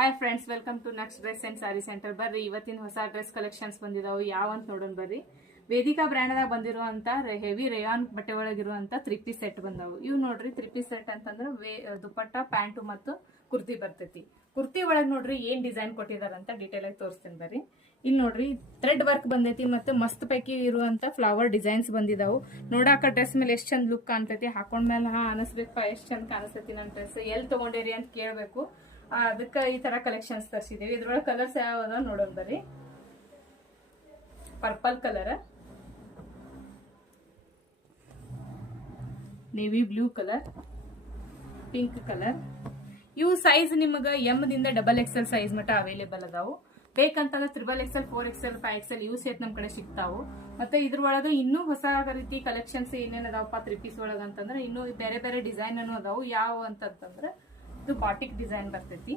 Hi friends, welcome to Naks dress and saree centre. ಬರ್ರಿ ಇವತ್ತಿನ ಹೊಸ ಡ್ರೆಸ್ ಕಲೆಕ್ಷನ್ಸ್ ಬಂದಿದಾವು. ಯಾವ ಅಂತ ನೋಡೋಣ ಬರ್ರಿ. ವೇದಿಕಾ ಬ್ರ್ಯಾಂಡ್ದಾಗ ಬಂದಿರುವಂತ ಹೆವಿ ರೇಯಾನ್ ಬಟ್ಟೆ ಒಳಗಿರುವಂತ 3 ಪೀಸ್ ಸೆಟ್ ಬಂದಾವು. ಇವ್ ನೋಡ್ರಿ 3 ಪೀಸ್ ಸೆಟ್ ಅಂತಂದ್ರೆ ದುಪಟ್ಟ, ಪ್ಯಾಂಟು ಮತ್ತು ಕುರ್ತಿ ಬರ್ತೈತಿ. ಕುರ್ತಿ ಒಳಗ್ ನೋಡ್ರಿ ಏನ್ ಡಿಸೈನ್ ಕೊಟ್ಟಿದಾರ ಅಂತ ಡೀಟೇಲ್ ಆಗಿ ತೋರಿಸ್ತೀನಿ ಬರ್ರಿ. ಇಲ್ಲಿ ನೋಡ್ರಿ ಥ್ರೆಡ್ ವರ್ಕ್ ಬಂದೈತಿ ಮತ್ತೆ ಮಸ್ತ್ ಪೈಕಿ ಇರುವಂತ ಫ್ಲವರ್ ಡಿಸೈನ್ಸ್ ಬಂದಿದಾವು. ನೋಡಾಕ ಡ್ರೆಸ್ ಮೇಲೆ ಎಷ್ಟ್ ಚಂದ ಲುಕ್ ಕಾಣ್ತೈತಿ, ಹಾಕೊಂಡ್ಮೇಲೆ ಅನಸ್ಬೇಕಪ್ಪ ಎಷ್ಟ್ ಚಂದ ಕಾಣಿಸ್ತೈತಿ ನನ್ ಡ್ರೆಸ್, ಎಲ್ಲಿ ತಗೊಂಡಿರಿ ಅಂತ ಕೇಳ್ಬೇಕು. ಅದಕ್ಕ ಈ ತರ ಕಲೆಕ್ಷನ್ಸ್ ತರಿಸಿದೀವಿ. ಇದ್ರೊಳಗೆ ಕಲರ್ಸ್ ಯಾವ ನೋಡೋಣ ಬರ್ರಿ. Purple colour, navy blue colour, pink colour. ಇವು ಸೈಜ್ ನಿಮಗ ಎಮ್ ದಿಂದ XXL ಸೈಜ್ ಮಟ್ಟ ಅವೈಲೇಬಲ್ ಅದಾವು. ಬೇಕಂತಂದ್ರೆ XXL, 4XL, 5XL ಇವು ಸೇತ್ ನಮ್ ಕಡೆ ಸಿಗ್ತಾವು. ಮತ್ತೆ ಇದ್ರೊಳಗ ಇನ್ನೂ ಹೊಸ ರೀತಿ ಕಲೆಕ್ಷನ್ಸ್ ಏನೇನ್ ಅದಾವಪ್ಪ 3 ಪೀಸ್ ಒಳಗ ಅಂತಂದ್ರೆ ಇನ್ನೂ ಬೇರೆ ಬೇರೆ ಡಿಸೈನ್ ಅದಾವು. ಯಾವ ಅಂತಂದ್ರೆ ಇದು ಬಾಟಿಕ್ ಡಿಸೈನ್ ಬರ್ತೈತಿ.